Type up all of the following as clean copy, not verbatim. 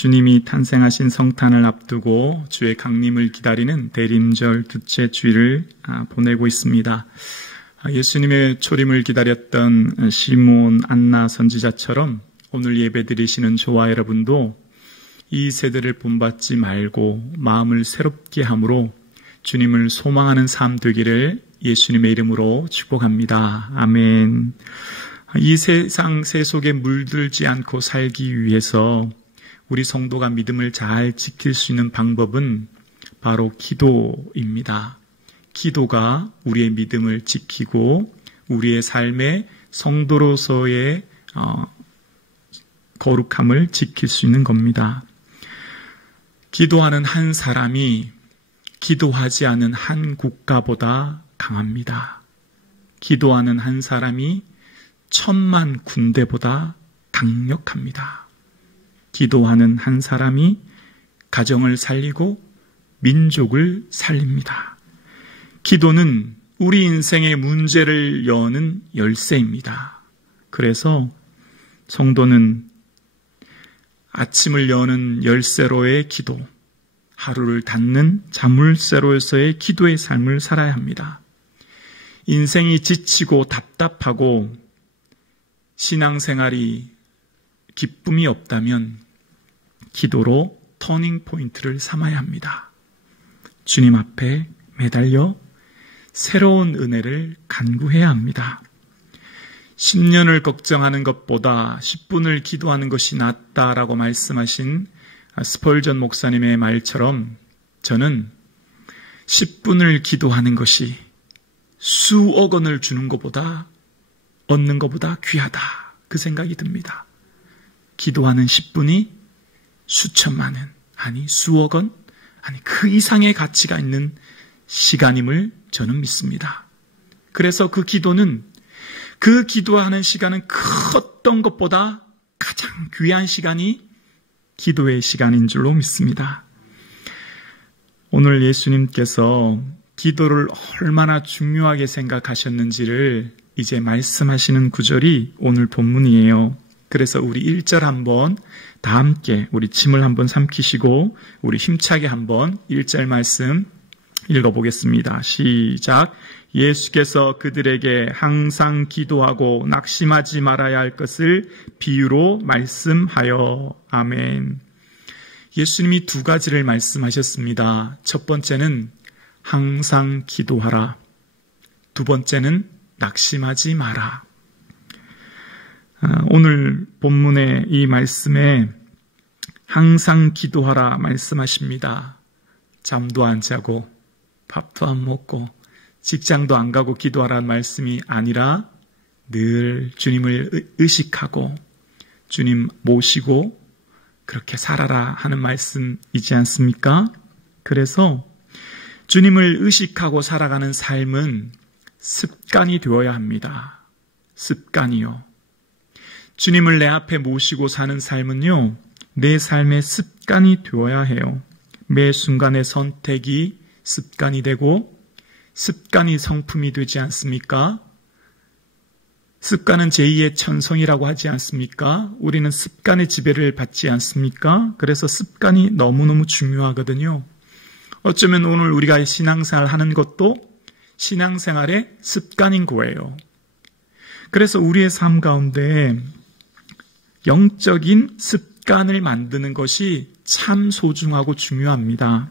주님이 탄생하신 성탄을 앞두고 주의 강림을 기다리는 대림절 둘째 주일을 보내고 있습니다. 예수님의 초림을 기다렸던 시몬, 안나 선지자처럼 오늘 예배드리시는 저와 여러분도 이 세대를 본받지 말고 마음을 새롭게 함으로 주님을 소망하는 삶 되기를 예수님의 이름으로 축복합니다. 아멘. 이 세상 새 속에 물들지 않고 살기 위해서 우리 성도가 믿음을 잘 지킬 수 있는 방법은 바로 기도입니다. 기도가 우리의 믿음을 지키고 우리의 삶의 성도로서의 거룩함을 지킬 수 있는 겁니다. 기도하는 한 사람이 기도하지 않은 한 국가보다 강합니다. 기도하는 한 사람이 1000만 군대보다 강력합니다. 기도하는 한 사람이 가정을 살리고 민족을 살립니다. 기도는 우리 인생의 문제를 여는 열쇠입니다. 그래서 성도는 아침을 여는 열쇠로의 기도, 하루를 닫는 자물쇠로서의 기도의 삶을 살아야 합니다. 인생이 지치고 답답하고 신앙생활이 기쁨이 없다면 기도로 터닝 포인트를 삼아야 합니다. 주님 앞에 매달려 새로운 은혜를 간구해야 합니다. 10년을 걱정하는 것보다 10분을 기도하는 것이 낫다라고 말씀하신 스펄전 목사님의 말처럼 저는 10분을 기도하는 것이 수억 원을 주는 것보다 얻는 것보다 귀하다. 그 생각이 듭니다. 기도하는 10분이 수천만 원, 아니 수억 원, 아니 그 이상의 가치가 있는 시간임을 저는 믿습니다. 그래서 그 기도는 그 기도하는 시간은 그 어떤 것보다 가장 귀한 시간이 기도의 시간인 줄로 믿습니다. 오늘 예수님께서 기도를 얼마나 중요하게 생각하셨는지를 이제 말씀하시는 구절이 오늘 본문이에요. 그래서 우리 1절 한번 다 함께 우리 침을 한번 삼키시고 우리 힘차게 한번 1절 말씀 읽어보겠습니다. 시작. 예수께서 그들에게 항상 기도하고 낙심하지 말아야 할 것을 비유로 말씀하여. 아멘. 예수님이 두 가지를 말씀하셨습니다. 첫 번째는 항상 기도하라. 두 번째는 낙심하지 마라. 오늘 본문의 이 말씀에 항상 기도하라 말씀하십니다. 잠도 안 자고 밥도 안 먹고 직장도 안 가고 기도하라는 말씀이 아니라 늘 주님을 의식하고 주님 모시고 그렇게 살아라 하는 말씀이지 않습니까? 그래서 주님을 의식하고 살아가는 삶은 습관이 되어야 합니다. 습관이요. 주님을 내 앞에 모시고 사는 삶은요, 내 삶의 습관이 되어야 해요. 매 순간의 선택이 습관이 되고 습관이 성품이 되지 않습니까? 습관은 제2의 천성이라고 하지 않습니까? 우리는 습관의 지배를 받지 않습니까? 그래서 습관이 너무너무 중요하거든요. 어쩌면 오늘 우리가 신앙생활 하는 것도 신앙생활의 습관인 거예요. 그래서 우리의 삶 가운데 영적인 습관을 만드는 것이 참 소중하고 중요합니다.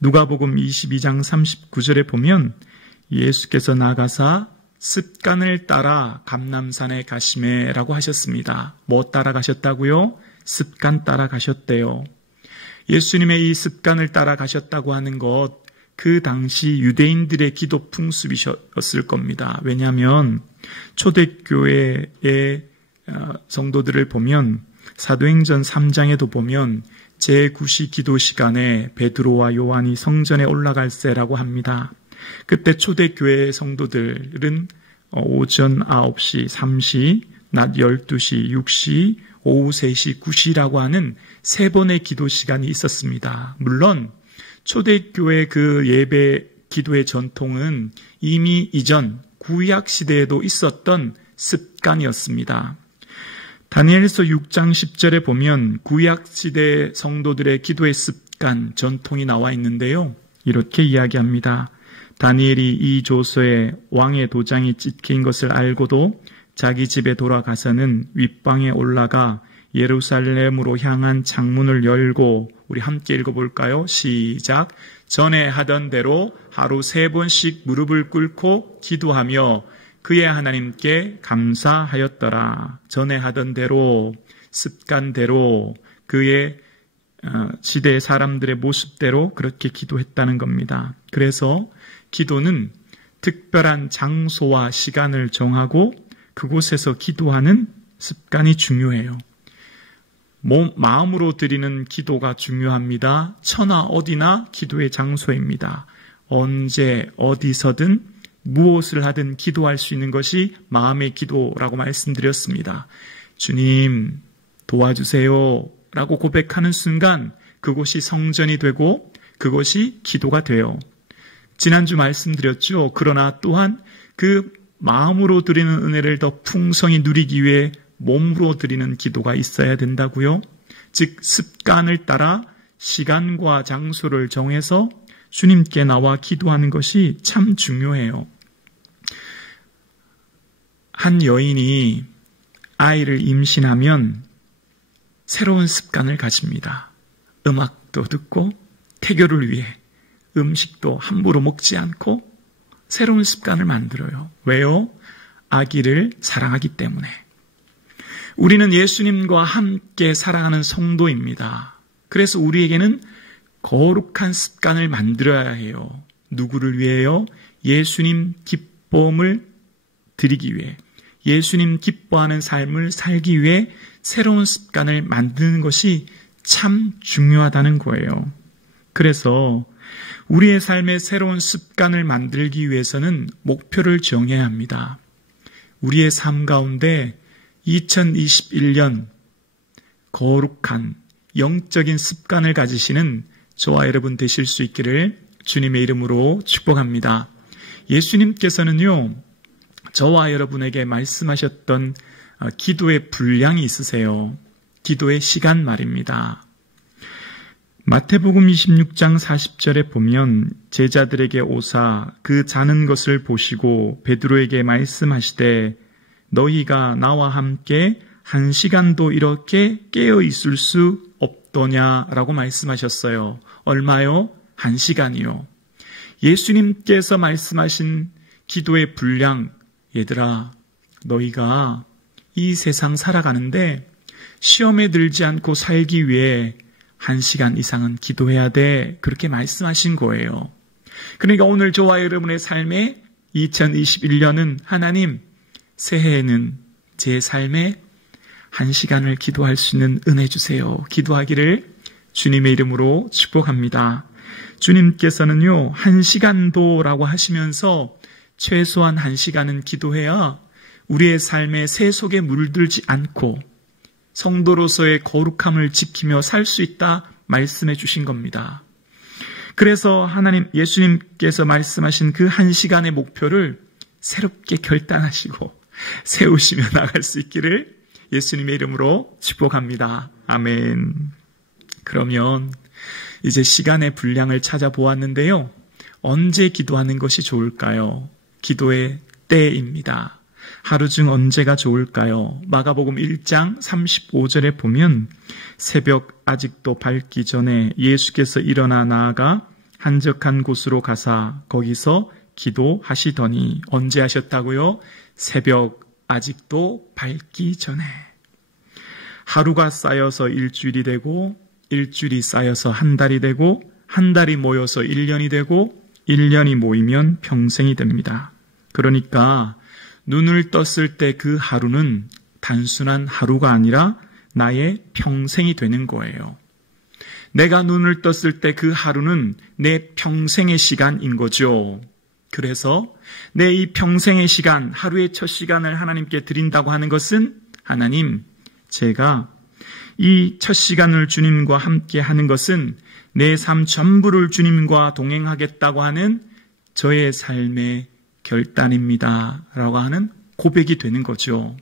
누가복음 22장 39절에 보면 예수께서 나가사 습관을 따라 감람산에 가시매라고 하셨습니다. 뭐 따라 가셨다고요? 습관 따라 가셨대요. 예수님의 이 습관을 따라 가셨다고 하는 것, 그 당시 유대인들의 기도 풍습이셨을 겁니다. 왜냐하면 초대교회의 성도들을 보면 사도행전 3장에도 보면 제9시 기도 시간에 베드로와 요한이 성전에 올라갈세라고 합니다. 그때 초대교회 성도들은 오전 9시, 3시, 낮 12시, 6시, 오후 3시, 9시라고 하는 세 번의 기도 시간이 있었습니다. 물론 초대교회 그 예배 기도의 전통은 이미 이전 구약 시대에도 있었던 습관이었습니다. 다니엘서 6장 10절에 보면 구약시대 성도들의 기도의 습관, 전통이 나와 있는데요. 이렇게 이야기합니다. 다니엘이 이 조서에 왕의 도장이 찍힌 것을 알고도 자기 집에 돌아가서는 윗방에 올라가 예루살렘으로 향한 창문을 열고, 우리 함께 읽어볼까요? 시작. 전에 하던 대로 하루 3번씩 무릎을 꿇고 기도하며 그의 하나님께 감사하였더라. 전에 하던 대로, 습관대로, 그의 시대의 사람들의 모습대로 그렇게 기도했다는 겁니다. 그래서 기도는 특별한 장소와 시간을 정하고 그곳에서 기도하는 습관이 중요해요. 마음으로 드리는 기도가 중요합니다. 처나 어디나 기도의 장소입니다. 언제 어디서든 무엇을 하든 기도할 수 있는 것이 마음의 기도라고 말씀드렸습니다. 주님 도와주세요 라고 고백하는 순간 그곳이 성전이 되고 그것이 기도가 돼요. 지난주 말씀드렸죠. 그러나 또한 그 마음으로 드리는 은혜를 더 풍성히 누리기 위해 몸으로 드리는 기도가 있어야 된다고요. 즉 습관을 따라 시간과 장소를 정해서 주님께 나와 기도하는 것이 참 중요해요. 한 여인이 아이를 임신하면 새로운 습관을 가집니다. 음악도 듣고 태교를 위해 음식도 함부로 먹지 않고 새로운 습관을 만들어요. 왜요? 아기를 사랑하기 때문에. 우리는 예수님과 함께 살아가는 성도입니다. 그래서 우리에게는 거룩한 습관을 만들어야 해요. 누구를 위해요? 예수님 기쁨을 드리기 위해, 예수님 기뻐하는 삶을 살기 위해 새로운 습관을 만드는 것이 참 중요하다는 거예요. 그래서 우리의 삶에 새로운 습관을 만들기 위해서는 목표를 정해야 합니다. 우리의 삶 가운데 2021년 거룩한 영적인 습관을 가지시는 저와 여러분 되실 수 있기를 주님의 이름으로 축복합니다. 예수님께서는요, 저와 여러분에게 말씀하셨던 기도의 분량이 있으세요. 기도의 시간 말입니다. 마태복음 26장 40절에 보면 제자들에게 오사 그 자는 것을 보시고 베드로에게 말씀하시되 너희가 나와 함께 1시간도 이렇게 깨어 있을 수 없더냐라고 말씀하셨어요. 얼마요? 1시간이요. 예수님께서 말씀하신 기도의 분량, 얘들아 너희가 이 세상 살아가는데 시험에 들지 않고 살기 위해 1시간 이상은 기도해야 돼. 그렇게 말씀하신 거예요. 그러니까 오늘 저와 여러분의 삶에 2021년은 하나님, 새해에는 제 삶에 1시간을 기도할 수 있는 은혜 주세요. 기도하기를 주님의 이름으로 축복합니다. 주님께서는요, 1시간도라고 하시면서 최소한 1시간은 기도해야 우리의 삶에 새 속에 물들지 않고 성도로서의 거룩함을 지키며 살 수 있다 말씀해 주신 겁니다. 그래서 하나님, 예수님께서 말씀하신 그 1시간의 목표를 새롭게 결단하시고 세우시며 나갈 수 있기를 예수님의 이름으로 축복합니다. 아멘. 그러면 이제 시간의 분량을 찾아보았는데요. 언제 기도하는 것이 좋을까요? 기도의 때입니다. 하루 중 언제가 좋을까요? 마가복음 1장 35절에 보면 새벽 아직도 밝기 전에 예수께서 일어나 나아가 한적한 곳으로 가사 거기서 기도하시더니, 언제 하셨다고요? 새벽 아직도 밝기 전에. 하루가 쌓여서 일주일이 되고, 일주일이 쌓여서 한 달이 되고, 한 달이 모여서 1년이 되고, 1년이 모이면 평생이 됩니다. 그러니까 눈을 떴을 때 그 하루는 단순한 하루가 아니라 나의 평생이 되는 거예요. 내가 눈을 떴을 때 그 하루는 내 평생의 시간인 거죠. 그래서 내 이 평생의 시간, 하루의 첫 시간을 하나님께 드린다고 하는 것은, 하나님, 제가 이 첫 시간을 주님과 함께 하는 것은 내 삶 전부를 주님과 동행하겠다고 하는 저의 삶의 결단입니다 라고 하는 고백이 되는 거죠.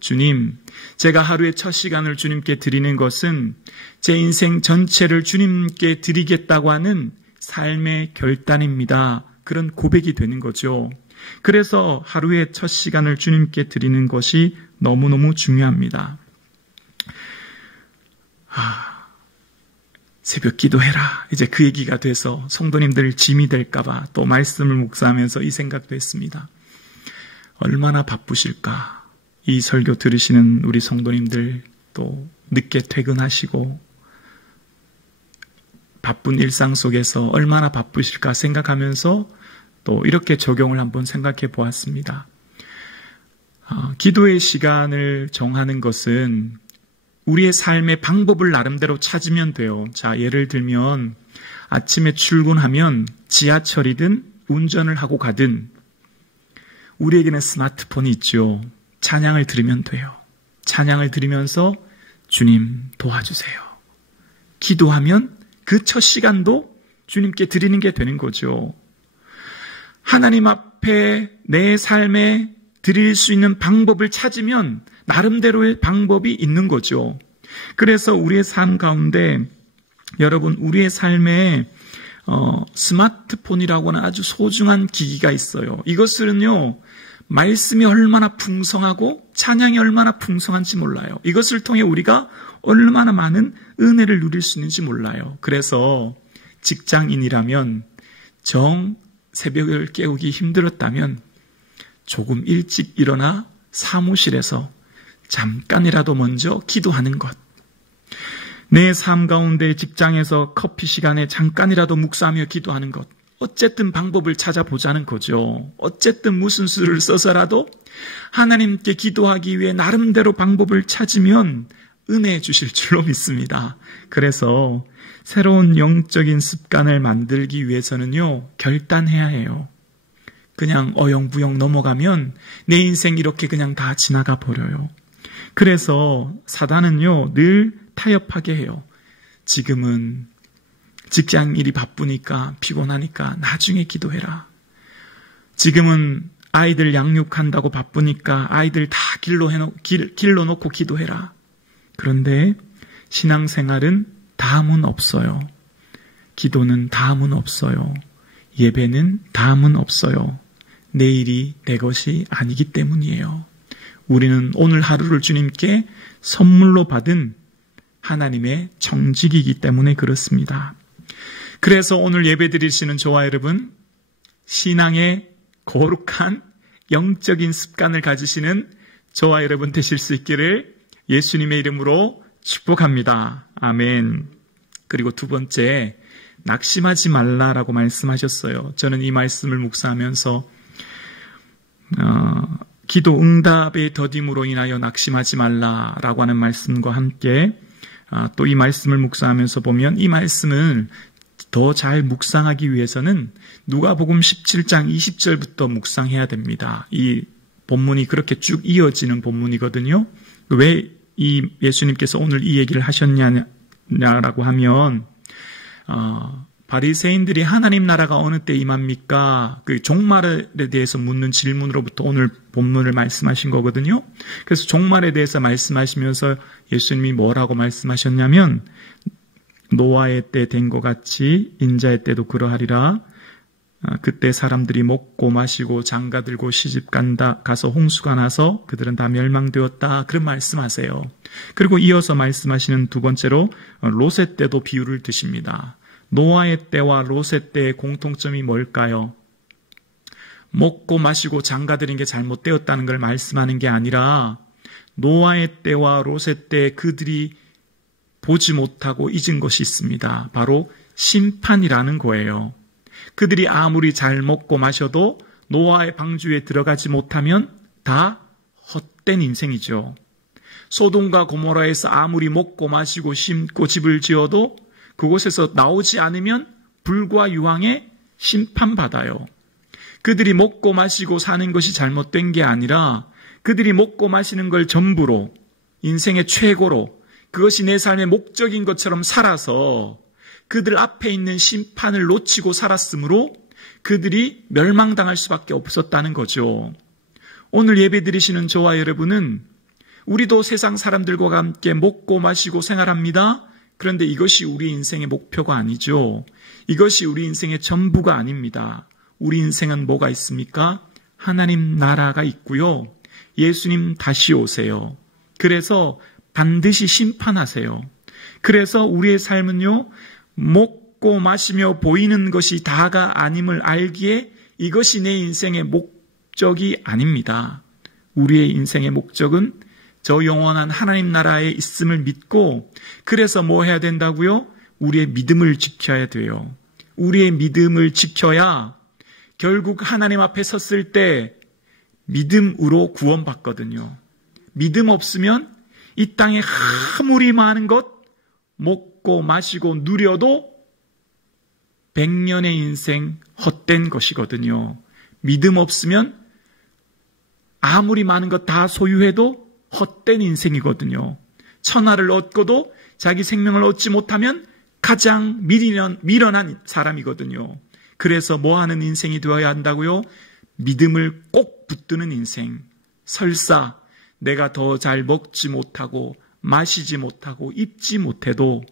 주님, 제가 하루의 첫 시간을 주님께 드리는 것은 제 인생 전체를 주님께 드리겠다고 하는 삶의 결단입니다. 그런 고백이 되는 거죠. 그래서 하루의 첫 시간을 주님께 드리는 것이 너무너무 중요합니다. 새벽 기도해라. 이제 그 얘기가 돼서 성도님들 짐이 될까봐 또 말씀을 묵상하면서 이 생각도 했습니다. 얼마나 바쁘실까. 이 설교 들으시는 우리 성도님들 또 늦게 퇴근하시고 바쁜 일상 속에서 얼마나 바쁘실까 생각하면서 또 이렇게 적용을 한번 생각해 보았습니다. 기도의 시간을 정하는 것은 우리의 삶의 방법을 나름대로 찾으면 돼요. 자, 예를 들면 아침에 출근하면 지하철이든 운전을 하고 가든 우리에게는 스마트폰이 있죠. 찬양을 들으면 돼요. 찬양을 들으면서 주님 도와주세요. 기도하면 그 첫 시간도 주님께 드리는 게 되는 거죠. 하나님 앞에 내 삶에 드릴 수 있는 방법을 찾으면 나름대로의 방법이 있는 거죠. 그래서 우리의 삶 가운데 여러분 우리의 삶에 스마트폰이라고 하는 아주 소중한 기기가 있어요. 이것은요 말씀이 얼마나 풍성하고 찬양이 얼마나 풍성한지 몰라요. 이것을 통해 우리가 얼마나 많은 은혜를 누릴 수 있는지 몰라요. 그래서 직장인이라면 새벽을 깨우기 힘들었다면 조금 일찍 일어나 사무실에서 잠깐이라도 먼저 기도하는 것. 내 삶 가운데 직장에서 커피 시간에 잠깐이라도 묵상하며 기도하는 것. 어쨌든 방법을 찾아보자는 거죠. 어쨌든 무슨 수를 써서라도 하나님께 기도하기 위해 나름대로 방법을 찾으면 은혜 주실 줄로 믿습니다. 그래서 새로운 영적인 습관을 만들기 위해서는요, 결단해야 해요. 그냥 어영부영 넘어가면 내 인생 이렇게 그냥 다 지나가 버려요. 그래서 사단은요, 늘 타협하게 해요. 지금은 직장 일이 바쁘니까 피곤하니까 나중에 기도해라. 지금은 아이들 양육한다고 바쁘니까 아이들 다 길러 놓고 기도해라. 그런데 신앙생활은 다음은 없어요. 기도는 다음은 없어요. 예배는 다음은 없어요. 내일이 내 것이 아니기 때문이에요. 우리는 오늘 하루를 주님께 선물로 받은 하나님의 청직이기 때문에 그렇습니다. 그래서 오늘 예배 드리시는 저와 여러분, 신앙의 거룩한 영적인 습관을 가지시는 저와 여러분 되실 수 있기를 예수님의 이름으로 축복합니다. 아멘. 그리고 두 번째, 낙심하지 말라라고 말씀하셨어요. 저는 이 말씀을 묵상하면서 기도 응답의 더딤으로 인하여 낙심하지 말라라고 하는 말씀과 함께 또 이 말씀을 묵상하면서 보면 이 말씀을 더 잘 묵상하기 위해서는 누가복음 17장 20절부터 묵상해야 됩니다. 이 본문이 그렇게 쭉 이어지는 본문이거든요. 왜 이 예수님께서 오늘 이 얘기를 하셨냐라고 하면 바리새인들이 하나님 나라가 어느 때 임합니까? 그 종말에 대해서 묻는 질문으로부터 오늘 본문을 말씀하신 거거든요. 그래서 종말에 대해서 말씀하시면서 예수님이 뭐라고 말씀하셨냐면 노아의 때 된 것 같이 인자의 때도 그러하리라. 그때 사람들이 먹고 마시고 장가들고 시집 가서 홍수가 나서 그들은 다 멸망되었다. 그런 말씀하세요. 그리고 이어서 말씀하시는 두 번째로 롯의 때도 비유를 드십니다. 노아의 때와 롯의 때의 공통점이 뭘까요? 먹고 마시고 장가들인 게 잘못되었다는 걸 말씀하는 게 아니라 노아의 때와 롯의 때 그들이 보지 못하고 잊은 것이 있습니다. 바로 심판이라는 거예요. 그들이 아무리 잘 먹고 마셔도 노아의 방주에 들어가지 못하면 다 헛된 인생이죠. 소돔과 고모라에서 아무리 먹고 마시고 심고 집을 지어도 그곳에서 나오지 않으면 불과 유황에 심판받아요. 그들이 먹고 마시고 사는 것이 잘못된 게 아니라 그들이 먹고 마시는 걸 전부로 인생의 최고로 그것이 내 삶의 목적인 것처럼 살아서 그들 앞에 있는 심판을 놓치고 살았으므로 그들이 멸망당할 수밖에 없었다는 거죠. 오늘 예배 드리시는 저와 여러분은 우리도 세상 사람들과 함께 먹고 마시고 생활합니다. 그런데 이것이 우리 인생의 목표가 아니죠. 이것이 우리 인생의 전부가 아닙니다. 우리 인생은 뭐가 있습니까? 하나님 나라가 있고요. 예수님 다시 오세요. 그래서 반드시 심판하세요. 그래서 우리의 삶은요, 먹고 마시며 보이는 것이 다가 아님을 알기에 이것이 내 인생의 목적이 아닙니다. 우리의 인생의 목적은 저 영원한 하나님 나라에 있음을 믿고, 그래서 뭐 해야 된다고요? 우리의 믿음을 지켜야 돼요. 우리의 믿음을 지켜야 결국 하나님 앞에 섰을 때 믿음으로 구원받거든요. 믿음 없으면 이 땅에 아무리 많은 것 먹고 마시고 누려도 100년의 인생 헛된 것이거든요. 믿음 없으면 아무리 많은 것 다 소유해도 헛된 인생이거든요. 천하를 얻고도 자기 생명을 얻지 못하면 가장 미련한 사람이거든요. 그래서 뭐 하는 인생이 되어야 한다고요? 믿음을 꼭 붙드는 인생. 설사 내가 더 잘 먹지 못하고 마시지 못하고 입지 못해도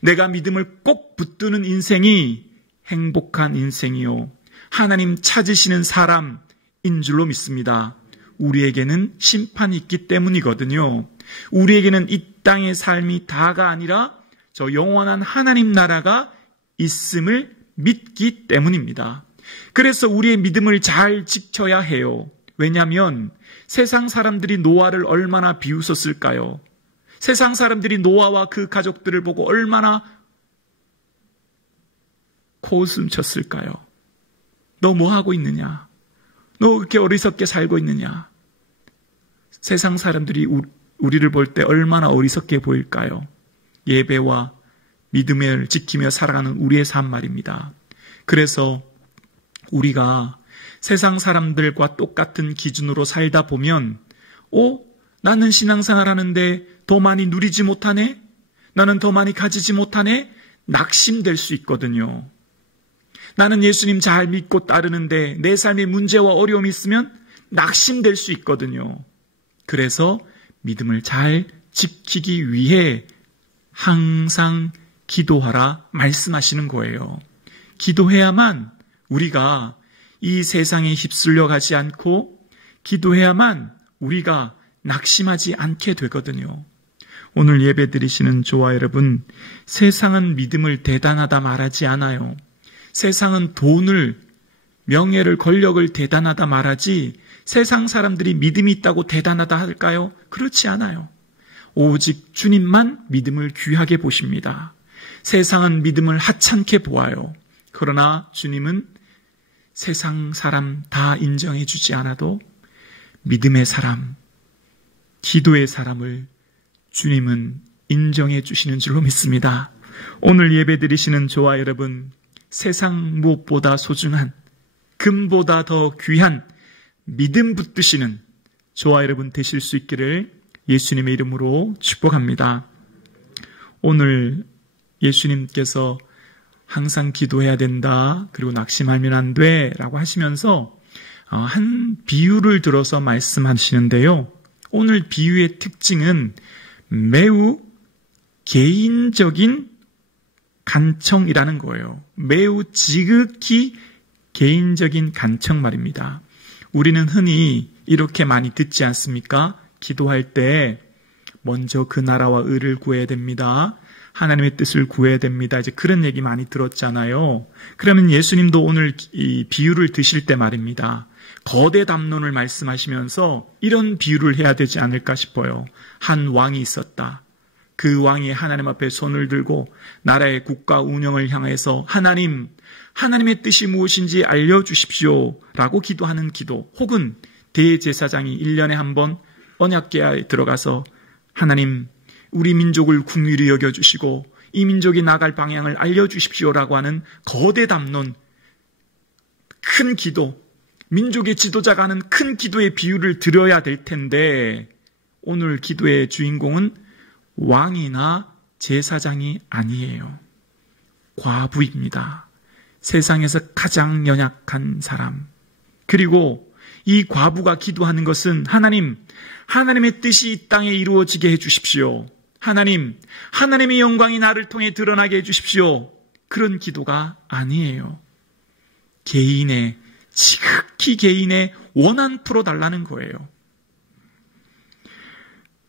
내가 믿음을 꼭 붙드는 인생이 행복한 인생이요, 하나님 찾으시는 사람인 줄로 믿습니다. 우리에게는 심판이 있기 때문이거든요. 우리에게는 이 땅의 삶이 다가 아니라 저 영원한 하나님 나라가 있음을 믿기 때문입니다. 그래서 우리의 믿음을 잘 지켜야 해요. 왜냐하면 세상 사람들이 노아를 얼마나 비웃었을까요? 세상 사람들이 노아와 그 가족들을 보고 얼마나 코웃음 쳤을까요? 너 뭐 하고 있느냐? 너 그렇게 어리석게 살고 있느냐? 세상 사람들이 우리를 볼 때 얼마나 어리석게 보일까요? 예배와 믿음을 지키며 살아가는 우리의 삶 말입니다. 그래서 우리가 세상 사람들과 똑같은 기준으로 살다 보면 나는 신앙생활 하는데 더 많이 누리지 못하네? 나는 더 많이 가지지 못하네? 낙심될 수 있거든요. 나는 예수님 잘 믿고 따르는데 내 삶에 문제와 어려움이 있으면 낙심될 수 있거든요. 그래서 믿음을 잘 지키기 위해 항상 기도하라 말씀하시는 거예요. 기도해야만 우리가 이 세상에 휩쓸려 가지 않고, 기도해야만 우리가 낙심하지 않게 되거든요. 오늘 예배 드리시는 저와 여러분, 세상은 믿음을 대단하다 말하지 않아요. 세상은 돈을, 명예를, 권력을 대단하다 말하지 세상 사람들이 믿음이 있다고 대단하다 할까요? 그렇지 않아요. 오직 주님만 믿음을 귀하게 보십니다. 세상은 믿음을 하찮게 보아요. 그러나 주님은 세상 사람 다 인정해 주지 않아도 믿음의 사람, 기도의 사람을 주님은 인정해 주시는 줄로 믿습니다. 오늘 예배 드리시는 저와 여러분, 세상 무엇보다 소중한, 금보다 더 귀한 믿음 붙드시는 저와 여러분 되실 수 있기를 예수님의 이름으로 축복합니다. 오늘 예수님께서 항상 기도해야 된다, 그리고 낙심하면 안 돼 라고 하시면서 한 비유를 들어서 말씀하시는데요. 오늘 비유의 특징은 매우 개인적인 간청이라는 거예요. 매우 지극히 개인적인 간청 말입니다. 우리는 흔히 이렇게 많이 듣지 않습니까? 기도할 때 먼저 그 나라와 의를 구해야 됩니다. 하나님의 뜻을 구해야 됩니다. 이제 그런 얘기 많이 들었잖아요. 그러면 예수님도 오늘 이 비유를 드실 때 말입니다. 거대 담론을 말씀하시면서 이런 비유를 해야 되지 않을까 싶어요. 한 왕이 있었다. 그 왕이 하나님 앞에 손을 들고 나라의 국가 운영을 향해서 하나님의 뜻이 무엇인지 알려주십시오 라고 기도하는 기도, 혹은 대제사장이 1년에 한 번 언약궤에 들어가서 하나님, 우리 민족을 긍휼히 여겨주시고 이 민족이 나갈 방향을 알려주십시오라고 하는 거대 담론, 큰 기도, 민족의 지도자가 하는 큰 기도의 비유를 드려야 될 텐데, 오늘 기도의 주인공은 왕이나 제사장이 아니에요. 과부입니다. 세상에서 가장 연약한 사람. 그리고 이 과부가 기도하는 것은 하나님의 뜻이 이 땅에 이루어지게 해주십시오. 하나님의 영광이 나를 통해 드러나게 해주십시오. 그런 기도가 아니에요. 지극히 개인의 원한 풀어달라는 거예요.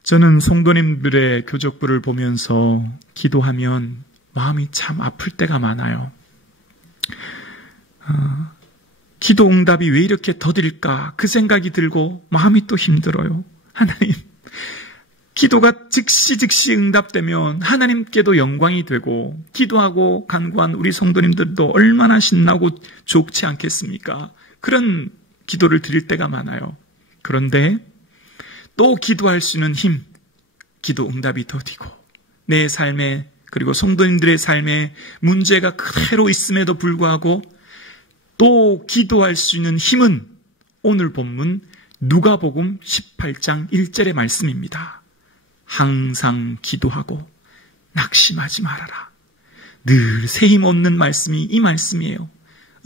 저는 성도님들의 교적부를 보면서 기도하면 마음이 참 아플 때가 많아요. 기도 응답이 왜 이렇게 더딜까? 그 생각이 들고 마음이 또 힘들어요. 하나님, 기도가 즉시 응답되면 하나님께도 영광이 되고 기도하고 간구한 우리 성도님들도 얼마나 신나고 좋지 않겠습니까? 그런 기도를 드릴 때가 많아요. 그런데 또 기도할 수 있는 힘, 기도 응답이 더디고 내 삶에 그리고 성도님들의 삶에 문제가 그대로 있음에도 불구하고 또 기도할 수 있는 힘은 오늘 본문 누가복음 18장 1절의 말씀입니다. 항상 기도하고 낙심하지 말아라. 늘 새 힘 얻는 말씀이 이 말씀이에요.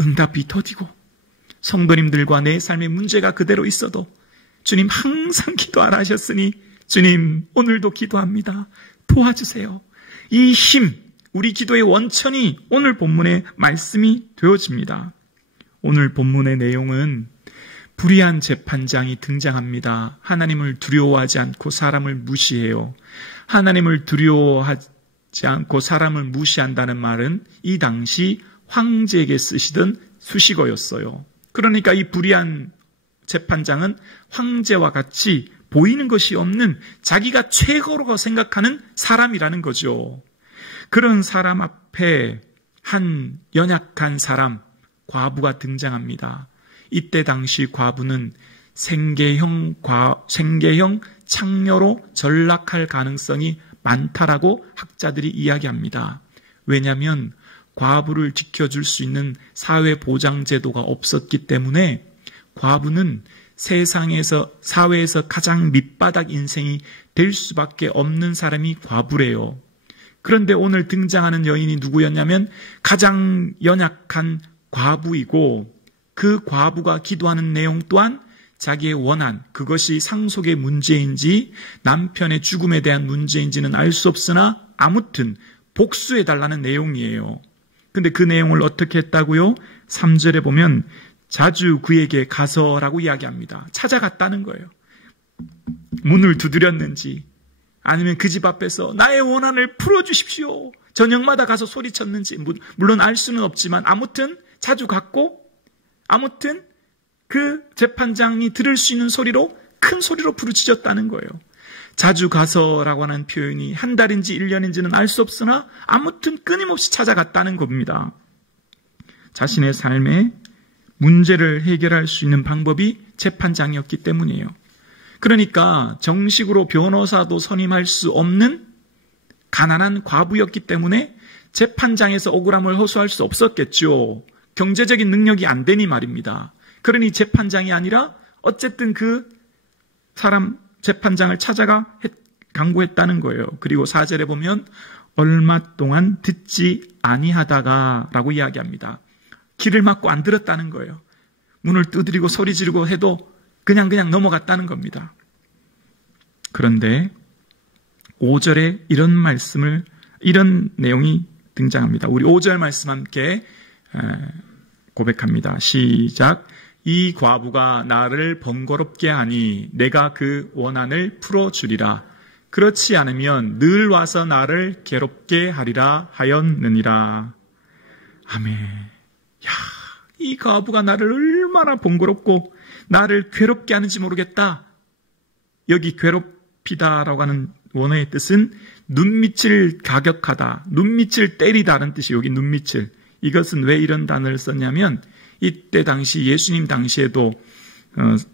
응답이 더디고 성도님들과 내 삶에 문제가 그대로 있어도 주님 항상 기도하라 하셨으니 주님 오늘도 기도합니다. 도와주세요. 이 힘, 우리 기도의 원천이 오늘 본문의 말씀이 되어집니다. 오늘 본문의 내용은 불의한 재판장이 등장합니다. 하나님을 두려워하지 않고 사람을 무시해요. 하나님을 두려워하지 않고 사람을 무시한다는 말은 이 당시 황제에게 쓰시던 수식어였어요. 그러니까 이 불의한 재판장은 황제와 같이 보이는 것이 없는 자기가 최고로 생각하는 사람이라는 거죠. 그런 사람 앞에 한 연약한 사람, 과부가 등장합니다. 이때 당시 과부는 생계형 창녀로 전락할 가능성이 많다라고 학자들이 이야기합니다. 왜냐하면 과부를 지켜줄 수 있는 사회보장제도가 없었기 때문에 과부는 사회에서 가장 밑바닥 인생이 될 수밖에 없는 사람이 과부래요. 그런데 오늘 등장하는 여인이 누구였냐면 가장 연약한 과부이고 그 과부가 기도하는 내용 또한 자기의 원한, 그것이 상속의 문제인지 남편의 죽음에 대한 문제인지는 알 수 없으나 아무튼 복수해달라는 내용이에요. 근데 그 내용을 어떻게 했다고요? 3절에 보면 자주 그에게 가서라고 이야기합니다. 찾아갔다는 거예요. 문을 두드렸는지 아니면 그 집 앞에서 나의 원한을 풀어주십시오. 저녁마다 가서 소리쳤는지 물론 알 수는 없지만 아무튼 자주 갔고 아무튼 그 재판장이 들을 수 있는 소리로 큰 소리로 부르짖었다는 거예요. 자주 가서라고 하는 표현이 한 달인지 1년인지는 알 수 없으나 아무튼 끊임없이 찾아갔다는 겁니다. 자신의 삶에 문제를 해결할 수 있는 방법이 재판장이었기 때문이에요. 그러니까 정식으로 변호사도 선임할 수 없는 가난한 과부였기 때문에 재판장에서 억울함을 호소할 수 없었겠죠. 경제적인 능력이 안 되니 말입니다. 그러니 재판장이 아니라 어쨌든 그 사람 재판장을 찾아가 강구했다는 거예요. 그리고 4절에 보면 얼마 동안 듣지 아니하다가 라고 이야기합니다. 귀를 막고 안 들었다는 거예요. 문을 두드리고 소리 지르고 해도 그냥 넘어갔다는 겁니다. 그런데 5절에 이런 내용이 등장합니다. 우리 5절 말씀 함께 고백합니다. 시작. 이 과부가 나를 번거롭게 하니 내가 그 원한을 풀어주리라. 그렇지 않으면 늘 와서 나를 괴롭게 하리라 하였느니라. 아멘. 이 과부가 나를 얼마나 번거롭고 나를 괴롭게 하는지 모르겠다. 여기 괴롭히다라고 하는 원어의 뜻은 눈밑을 가격하다, 눈밑을 때리다는 뜻이 여기 눈밑을. 이것은 왜 이런 단어를 썼냐면 이때 당시 예수님 당시에도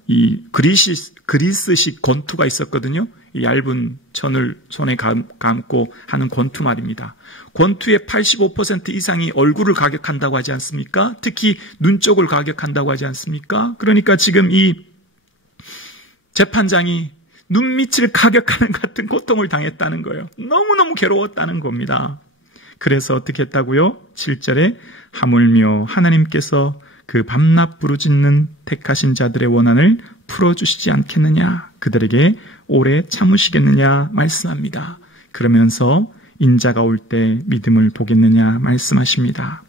이 그리스식 권투가 있었거든요. 이 얇은 천을 손에 감고 하는 권투 말입니다. 권투의 85% 이상이 얼굴을 가격한다고 하지 않습니까? 특히 눈 쪽을 가격한다고 하지 않습니까? 그러니까 지금 이 재판장이 눈밑을 가격하는 같은 고통을 당했다는 거예요. 너무너무 괴로웠다는 겁니다. 그래서 어떻게 했다고요? 7절에 하물며 하나님께서 그 밤낮 부르짖는 택하신 자들의 원한을 풀어주시지 않겠느냐, 그들에게 오래 참으시겠느냐 말씀합니다. 그러면서 인자가 올 때 믿음을 보겠느냐 말씀하십니다.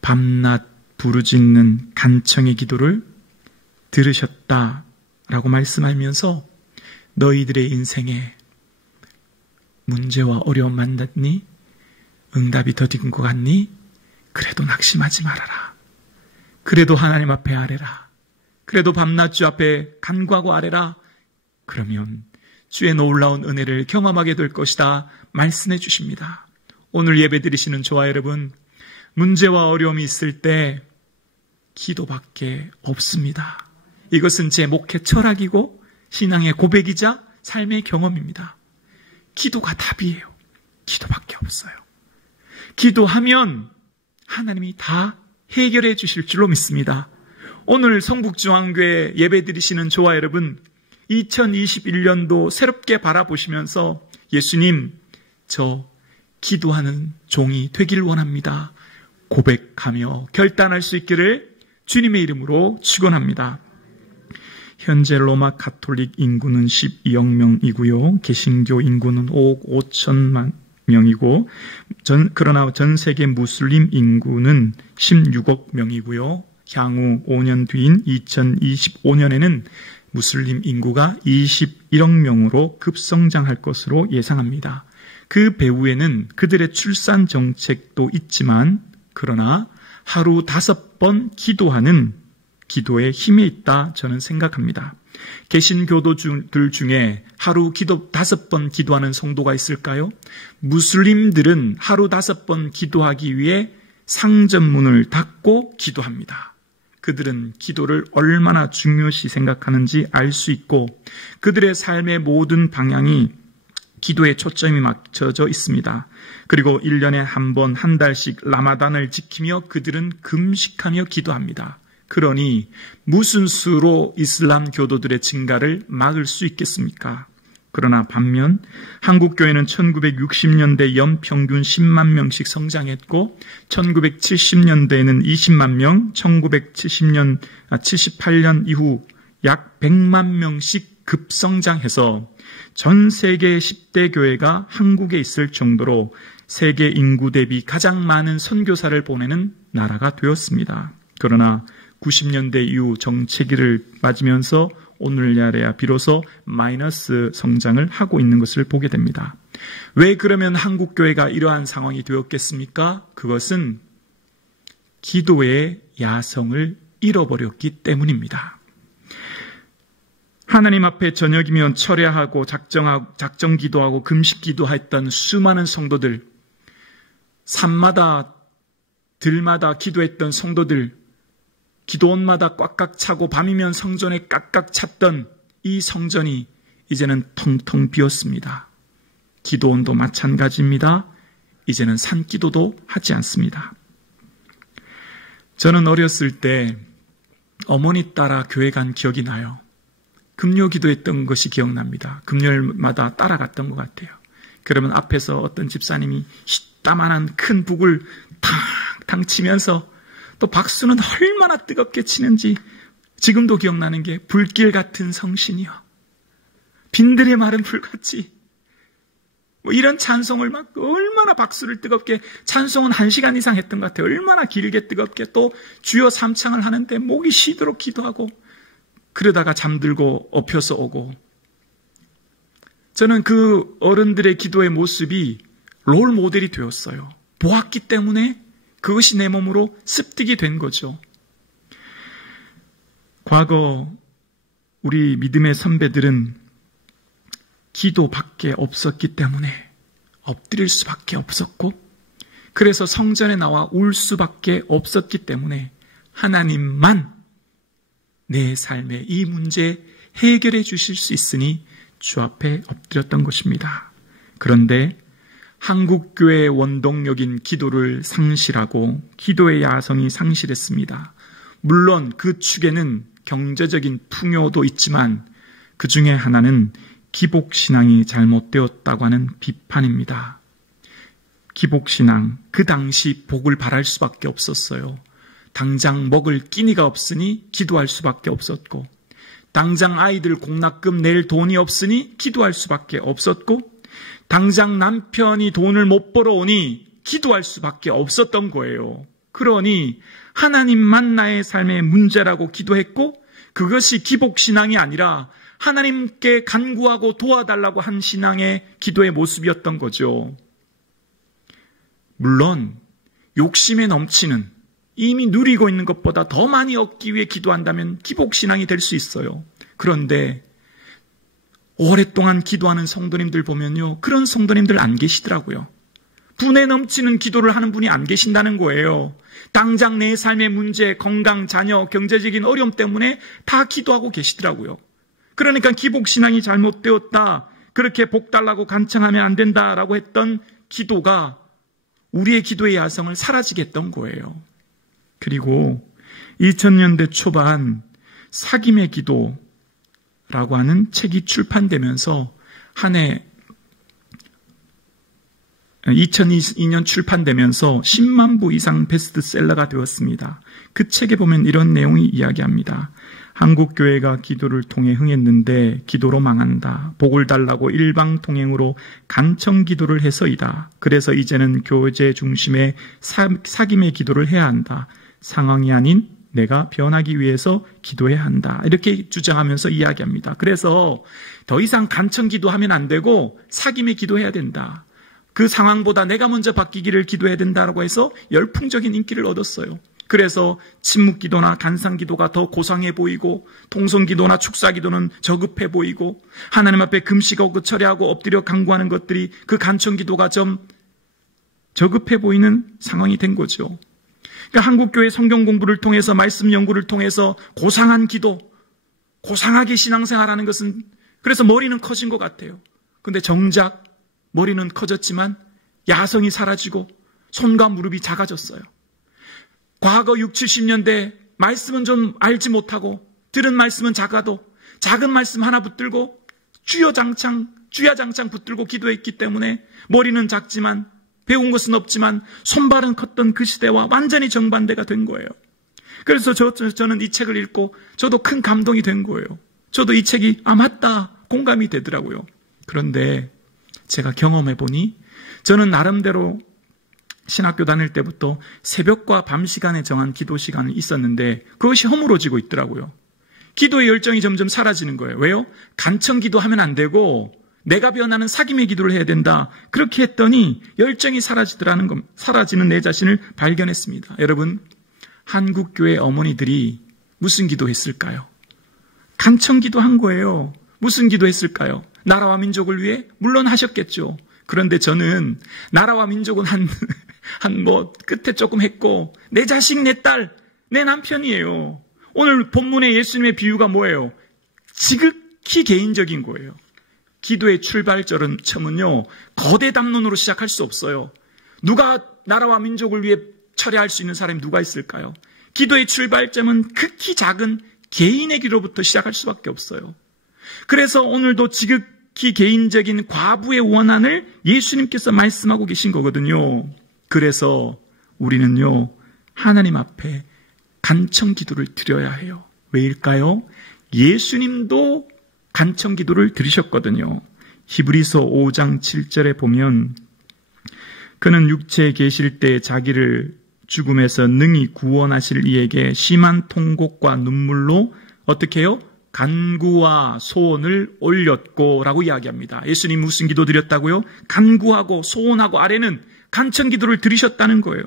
밤낮 부르짖는 간청의 기도를 들으셨다라고 말씀하면서 너희들의 인생에 문제와 어려움 만났니? 응답이 더딘 것 같니? 그래도 낙심하지 말아라. 그래도 하나님 앞에 아뢰라. 그래도 밤낮 주 앞에 간구하고 아뢰라. 그러면 주의 놀라운 은혜를 경험하게 될 것이다 말씀해 주십니다. 오늘 예배 드리시는 저와 여러분, 문제와 어려움이 있을 때 기도밖에 없습니다. 이것은 제 목회 철학이고 신앙의 고백이자 삶의 경험입니다. 기도가 답이에요. 기도밖에 없어요. 기도하면 하나님이 다 해결해 주실 줄로 믿습니다. 오늘 성북중앙교회 예배 드리시는 저와 여러분, 2021년도 새롭게 바라보시면서 예수님, 저 기도하는 종이 되길 원합니다. 고백하며 결단할 수 있기를 주님의 이름으로 축원합니다. 현재 로마 가톨릭 인구는 12억 명이고요. 개신교 인구는 5억 5천만 명이고, 그러나 전 세계 무슬림 인구는 16억 명이고요. 향후 5년 뒤인 2025년에는 무슬림 인구가 21억 명으로 급성장할 것으로 예상합니다. 그 배후에는 그들의 출산 정책도 있지만, 그러나 하루 5번 기도하는 기도의 힘이 있다 저는 생각합니다. 개신교도들 중에 하루 5번 기도하는 성도가 있을까요? 무슬림들은 하루 5번 기도하기 위해 상점문을 닫고 기도합니다. 그들은 기도를 얼마나 중요시 생각하는지 알 수 있고, 그들의 삶의 모든 방향이 기도에 초점이 맞춰져 있습니다. 그리고 1년에 한 번, 한 달씩 라마단을 지키며 그들은 금식하며 기도합니다. 그러니 무슨 수로 이슬람 교도들의 증가를 막을 수 있겠습니까? 그러나 반면 한국교회는 1960년대 연평균 10만 명씩 성장했고, 1970년대에는 20만 명, 1978년 이후 약 100만 명씩 급성장해서 전 세계 10대 교회가 한국에 있을 정도로 세계 인구 대비 가장 많은 선교사를 보내는 나라가 되었습니다. 그러나 90년대 이후 정체기를 맞으면서 오늘날에야 비로소 마이너스 성장을 하고 있는 것을 보게 됩니다. 왜 그러면 한국교회가 이러한 상황이 되었겠습니까? 그것은 기도의 야성을 잃어버렸기 때문입니다. 하나님 앞에 저녁이면 철야하고 작정 기도하고 금식 기도했던 수많은 성도들, 산마다 들마다 기도했던 성도들, 기도원마다 꽉꽉 차고 밤이면 성전에 꽉꽉 찼던 이 성전이 이제는 텅텅 비었습니다. 기도원도 마찬가지입니다. 이제는 산기도도 하지 않습니다. 저는 어렸을 때 어머니 따라 교회 간 기억이 나요. 금요 기도했던 것이 기억납니다. 금요일마다 따라갔던 것 같아요. 그러면 앞에서 어떤 집사님이 희따만한 큰 북을 탕탕 치면서, 또 박수는 얼마나 뜨겁게 치는지 지금도 기억나는 게 불길 같은 성신이여, 빈들의 마른 불같이, 이런 찬송을 막 얼마나 박수를 뜨겁게, 찬송은 1시간 이상 했던 것 같아요. 얼마나 길게 뜨겁게, 또 주여 삼창을 하는데 목이 쉬도록 기도하고, 그러다가 잠들고 엎혀서 오고. 저는 그 어른들의 기도의 모습이 롤 모델이 되었어요. 보았기 때문에 그것이 내 몸으로 습득이 된 거죠. 과거 우리 믿음의 선배들은 기도밖에 없었기 때문에 엎드릴 수밖에 없었고, 그래서 성전에 나와 울 수밖에 없었기 때문에 하나님만 내 삶의 이 문제 해결해 주실 수 있으니 주 앞에 엎드렸던 것입니다. 그런데 한국교회의 원동력인 기도를 상실하고 기도의 야성이 상실했습니다. 물론 그 축에는 경제적인 풍요도 있지만 그 중에 하나는 기복신앙이 잘못되었다고 하는 비판입니다. 기복신앙, 그 당시 복을 바랄 수밖에 없었어요. 당장 먹을 끼니가 없으니 기도할 수밖에 없었고, 당장 아이들 공납금 낼 돈이 없으니 기도할 수밖에 없었고, 당장 남편이 돈을 못 벌어오니 기도할 수밖에 없었던 거예요. 그러니 하나님만 나의 삶의 문제라고 기도했고, 그것이 기복신앙이 아니라 하나님께 간구하고 도와달라고 한 신앙의 기도의 모습이었던 거죠. 물론 욕심에 넘치는, 이미 누리고 있는 것보다 더 많이 얻기 위해 기도한다면 기복신앙이 될 수 있어요. 그런데 오랫동안 기도하는 성도님들 보면요, 그런 성도님들 안 계시더라고요. 분에 넘치는 기도를 하는 분이 안 계신다는 거예요. 당장 내 삶의 문제, 건강, 자녀, 경제적인 어려움 때문에 다 기도하고 계시더라고요. 그러니까 기복신앙이 잘못되었다, 그렇게 복 달라고 간청하면 안 된다라고 했던 기도가 우리의 기도의 야성을 사라지게 했던 거예요. 그리고 2000년대 초반 사김의 기도라고 하는 책이 출판되면서 한 해 2002년 출판되면서 10만 부 이상 베스트셀러가 되었습니다. 그 책에 보면 이런 내용이 이야기합니다. 한국 교회가 기도를 통해 흥했는데 기도로 망한다. 복을 달라고 일방통행으로 간청 기도를 해서이다. 그래서 이제는 교제 중심의 사김의 기도를 해야 한다. 상황이 아닌 내가 변하기 위해서 기도해야 한다. 이렇게 주장하면서 이야기합니다. 그래서 더 이상 간청 기도하면 안 되고 사김의 기도해야 된다. 그 상황보다 내가 먼저 바뀌기를 기도해야 된다고 해서 열풍적인 인기를 얻었어요. 그래서 침묵기도나 간상기도가 더 고상해 보이고, 통성기도나 축사기도는 저급해 보이고, 하나님 앞에 금식하고 철야하고 엎드려 간구하는 것들이 그 간청기도가 좀 저급해 보이는 상황이 된 거죠. 그러니까 한국교회 성경 공부를 통해서, 말씀 연구를 통해서 고상한 기도, 고상하게 신앙생활하는 것은, 그래서 머리는 커진 것 같아요. 근데 정작 머리는 커졌지만 야성이 사라지고 손과 무릎이 작아졌어요. 과거 60, 70년대 말씀은 좀 알지 못하고 들은 말씀은 작아도 작은 말씀 하나 붙들고 주야장창 붙들고 기도했기 때문에 머리는 작지만 배운 것은 없지만 손발은 컸던 그 시대와 완전히 정반대가 된 거예요. 그래서 저는 이 책을 읽고 저도 큰 감동이 된 거예요. 저도 이 책이 맞다 공감이 되더라고요. 그런데 제가 경험해 보니 저는 나름대로 신학교 다닐 때부터 새벽과 밤 시간에 정한 기도 시간이 있었는데 그것이 허물어지고 있더라고요. 기도의 열정이 점점 사라지는 거예요. 왜요? 간청 기도하면 안 되고 내가 변하는 사김의 기도를 해야 된다. 그렇게 했더니 열정이 사라지는 내 자신을 발견했습니다. 여러분, 한국교회 어머니들이 무슨 기도했을까요? 간청 기도한 거예요. 무슨 기도했을까요? 나라와 민족을 위해? 물론 하셨겠죠. 그런데 저는 나라와 민족은 끝에 조금 했고, 내 자식, 내 딸, 내 남편이에요. 오늘 본문의 예수님의 비유가 뭐예요? 지극히 개인적인 거예요. 기도의 출발점은요, 거대 담론으로 시작할 수 없어요. 누가 나라와 민족을 위해 처리할 수 있는 사람이 누가 있을까요? 기도의 출발점은 극히 작은 개인의 기도부터 시작할 수밖에 없어요. 그래서 오늘도 지극히 개인적인 과부의 원한을 예수님께서 말씀하고 계신 거거든요. 그래서 우리는요, 하나님 앞에 간청 기도를 드려야 해요. 왜일까요? 예수님도 간청 기도를 드리셨거든요. 히브리서 5장 7절에 보면 그는 육체에 계실 때 자기를 죽음에서 능히 구원하실 이에게 심한 통곡과 눈물로 어떻게 해요? 간구와 소원을 올렸고 라고 이야기합니다. 예수님 무슨 기도 드렸다고요? 간구하고 소원하고 아래는 간청 기도를 드리셨다는 거예요.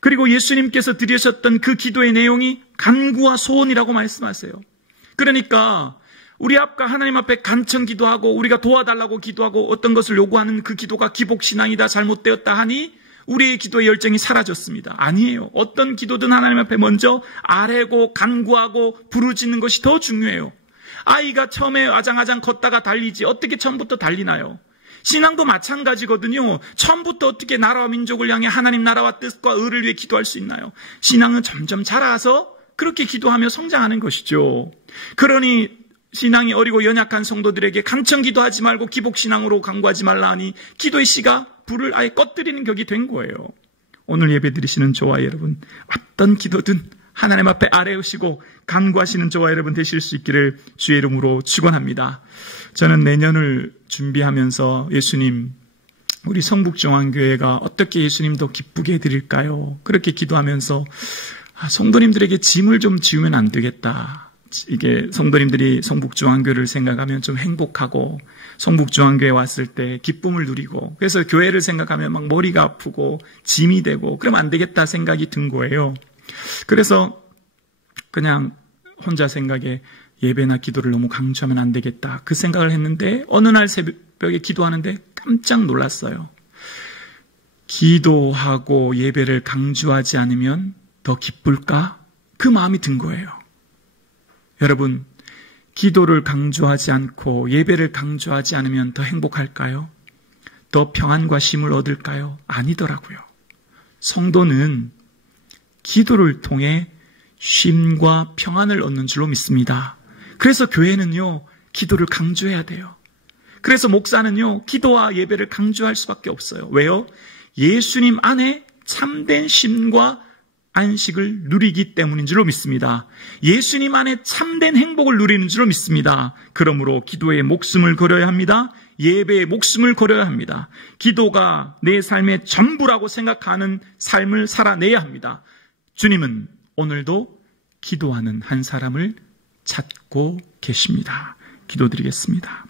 그리고 예수님께서 드리셨던 그 기도의 내용이 간구와 소원이라고 말씀하세요. 그러니까 우리 앞과 하나님 앞에 간청 기도하고 우리가 도와달라고 기도하고 어떤 것을 요구하는 그 기도가 기복신앙이다, 잘못되었다 하니 우리의 기도의 열정이 사라졌습니다. 아니에요. 어떤 기도든 하나님 앞에 먼저 아뢰고 간구하고 부르짖는 것이 더 중요해요. 아이가 처음에 아장아장 걷다가 달리지 어떻게 처음부터 달리나요? 신앙도 마찬가지거든요. 처음부터 어떻게 나라와 민족을 향해 하나님 나라와 뜻과 의를 위해 기도할 수 있나요? 신앙은 점점 자라서 그렇게 기도하며 성장하는 것이죠. 그러니 신앙이 어리고 연약한 성도들에게 간청 기도하지 말고 기복신앙으로 간구하지 말라 하니 기도의 씨가 불을 아예 꺼뜨리는 격이 된 거예요. 오늘 예배 드리시는 저와 여러분, 어떤 기도든 하나님 앞에 아뢰으시고 간구하시는 저와 여러분 되실 수 있기를 주의 이름으로 축원합니다. 저는 내년을 준비하면서 예수님, 우리 성북중앙교회가 어떻게 예수님도 기쁘게 해드릴까요? 그렇게 기도하면서 성도님들에게 짐을 좀 지우면 안 되겠다. 이게 성도님들이 성북중앙교회를 생각하면 좀 행복하고 성북중앙교회 왔을 때 기쁨을 누리고 그래서 교회를 생각하면 막 머리가 아프고 짐이 되고 그러면 안 되겠다 생각이 든 거예요. 그래서 그냥 혼자 생각에 예배나 기도를 너무 강조하면 안 되겠다 그 생각을 했는데 어느 날 새벽에 기도하는데 깜짝 놀랐어요. 기도하고 예배를 강조하지 않으면 더 기쁠까? 그 마음이 든 거예요. 여러분, 기도를 강조하지 않고 예배를 강조하지 않으면 더 행복할까요? 더 평안과 쉼을 얻을까요? 아니더라고요. 성도는 기도를 통해 쉼과 평안을 얻는 줄로 믿습니다. 그래서 교회는요, 기도를 강조해야 돼요. 그래서 목사는요, 기도와 예배를 강조할 수밖에 없어요. 왜요? 예수님 안에 참된 쉼과 안식을 누리기 때문인 줄로 믿습니다. 예수님 안에 참된 행복을 누리는 줄로 믿습니다. 그러므로 기도에 목숨을 걸어야 합니다. 예배에 목숨을 걸어야 합니다. 기도가 내 삶의 전부라고 생각하는 삶을 살아내야 합니다. 주님은 오늘도 기도하는 한 사람을 찾고 계십니다. 기도드리겠습니다.